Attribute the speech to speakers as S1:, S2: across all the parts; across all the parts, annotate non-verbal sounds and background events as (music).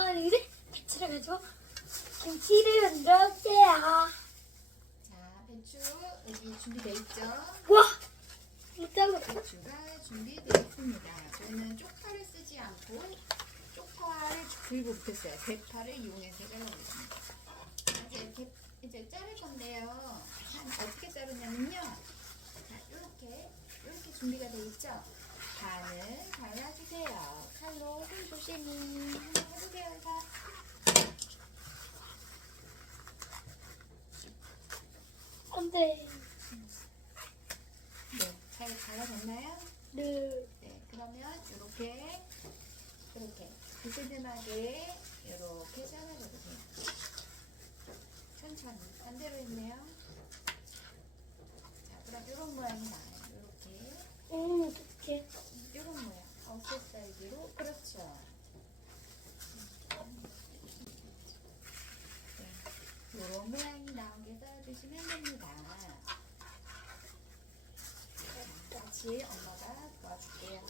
S1: 하는데 배추를 가지고 김치를 만들었어요.
S2: 자, 배추 여기 준비돼 있죠?
S1: 와! 못 잘랐어.
S2: 배추가 준비되어 있습니다. 저희는 쪽파를 쓰지 않고 쪽파를 들고 붙였어요. 대파를 이용해서 잘라보겠습니다. 이제 대, 이제 자를 건데요. 한, 어떻게 자르냐면요. 자, 이렇게 이렇게 준비가 돼 있죠. 반을 잘라주세요. 칼로 손 조심히.
S1: 안 돼.
S2: 네, 잘 잘라졌나요?
S1: 네.
S2: 네, 그러면 이렇게 이렇게 비스듬하게 이렇게 잘라주세요. 천천히 반대로 했네요. 자, 그럼 이런 모양이 나와요. 이렇게
S1: 음, 어떡해.
S2: 이런 모양, 아웃셋 사이즈로 그렇죠. 네, 이런 모양이 나오게 썰어주시면 됩니다. 같이 엄마가 도와줄게요.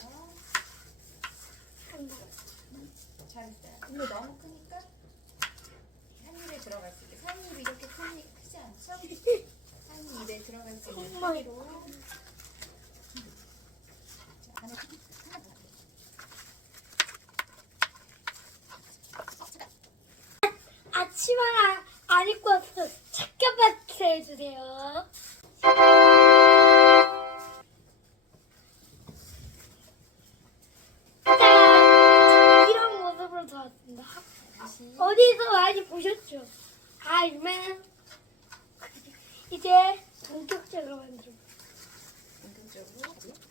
S2: 잘했어요. 근데 너무 크니까 한 입에 들어갈 수 있게. 한 입이 이렇게 크니 크지 않죠? 한 입에 들어갈 수 하나 더.
S1: 아침마다 안 입고 왔어. 잠깐만 기다려주세요. 짠! 이런 모습으로 들어왔습니다.
S2: 다시
S1: 어디서 많이 보셨죠? 아, 이만 이제 본격적으로 만들어.
S2: 본격적으로.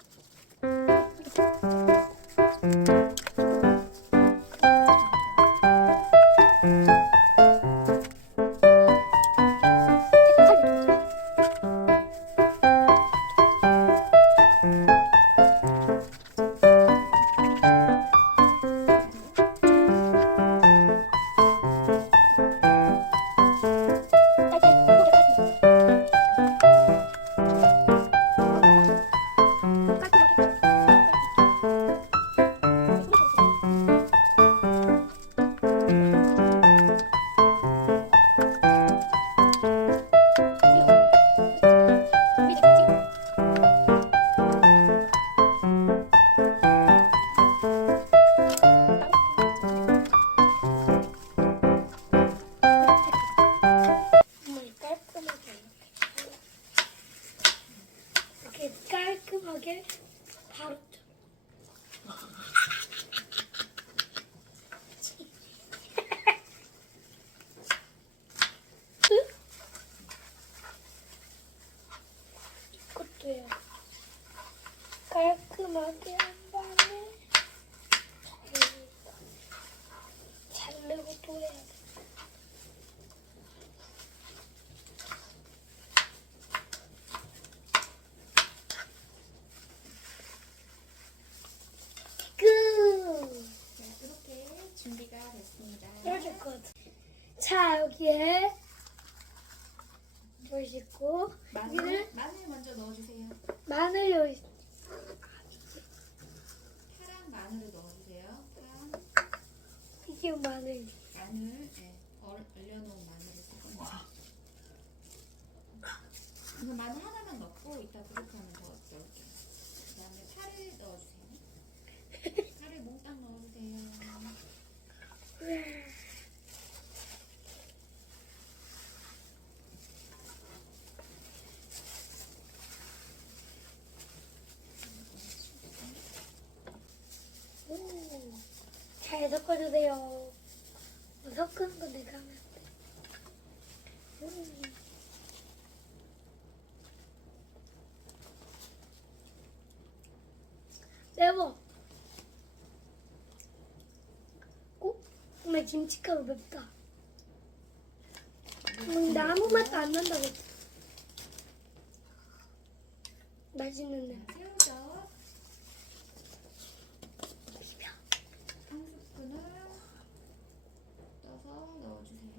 S1: 이렇게 깔끔하게 바로? (laughs) 이것도요. 깔끔하게 한 다음에 자르고 또 해야 돼. 끝!
S2: 자, 이렇게 준비가 됐습니다.
S1: 이렇게 것 같아. 자, 여기에 보시고
S2: 마늘, 마늘 먼저 넣어주세요.
S1: 마늘 여기
S2: 파랑 마늘을 넣어주세요. 파랑
S1: 이게 마늘.
S2: 마늘, 예, 얼, 얼려놓은 마늘을. 그래서 마늘 하나만 넣고 이따 그릇하면 더 넣을게요. 그 다음에 파를 넣어주세요. 파를 몽땅 넣어주세요.
S1: 오, 잘 섞어주세요. 뭐 섞은 거 내가 하면 돼. 음. 매워. 어? 정말 김치가루 맵다. 음, 나 아무 맛도 안 난다고. 맛있는데.
S2: 새우젓
S1: 비벼.
S2: 한 스푼을 떠서 넣어주세요.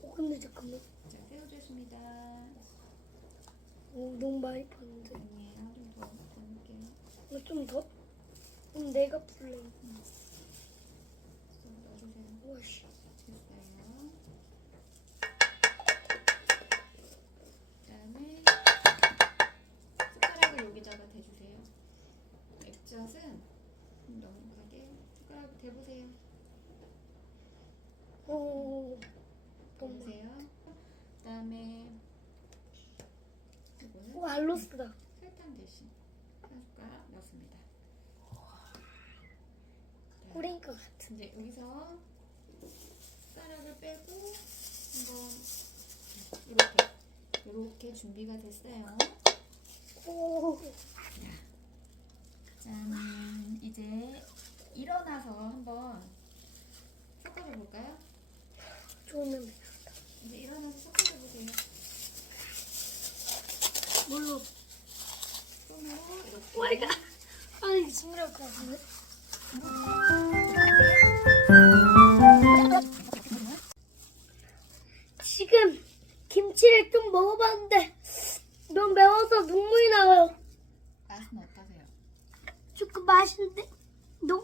S1: 어, 근데 잠깐만.
S2: 자, 새우젓입니다.
S1: 오, 너무 많이 팠는데.
S2: 아니에요. 좀더 넣을게요.
S1: 이거 좀 더? 그럼 내가 풀래.
S2: 좀 넣어주세요.
S1: 와씨.
S2: 해보세요.
S1: 오. 너무
S2: 해보세요. 그다음에 이거는
S1: 오, 알로스다.
S2: 설탕 대신 한 숟가락 넣습니다.
S1: 꿀인 것.
S2: 이제 여기서 숟가락을 빼고 한번 이렇게 이렇게 준비가 됐어요.
S1: 오.
S2: 짠 이제 일어나서 한번 섞어줘 볼까요?
S1: 좋은.
S2: 이제 일어나서 섞어줘 보세요.
S1: 물로.
S2: 손으로 이렇게.
S1: 오마이갓. 아니, 징그러울 것 같은데?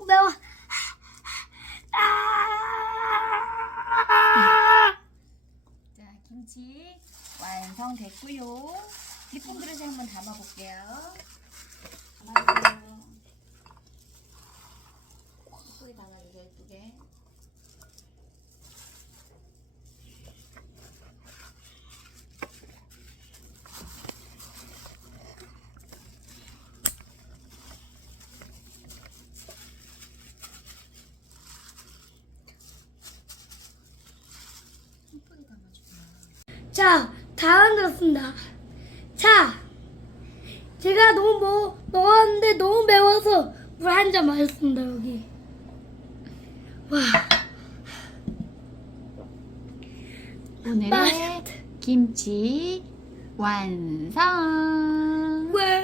S1: 매워. 아!
S2: 자 김치 완성됐고요. 예쁜 그릇에 한번 담아볼게요. 담아주세요. 예쁘게 담아주세요. 예쁘게. 예쁘게 담아주세요.
S1: 자, 다 만들었습니다. 자, 제가 너무 먹, 먹었는데 너무 매워서 물 한 잔 마셨습니다, 여기. 와,
S2: 오늘의
S1: 맛있다.
S2: 김치 완성.
S1: 왜?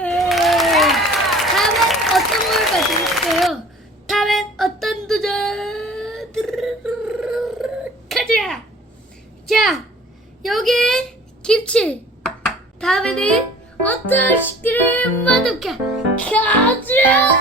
S1: 가자!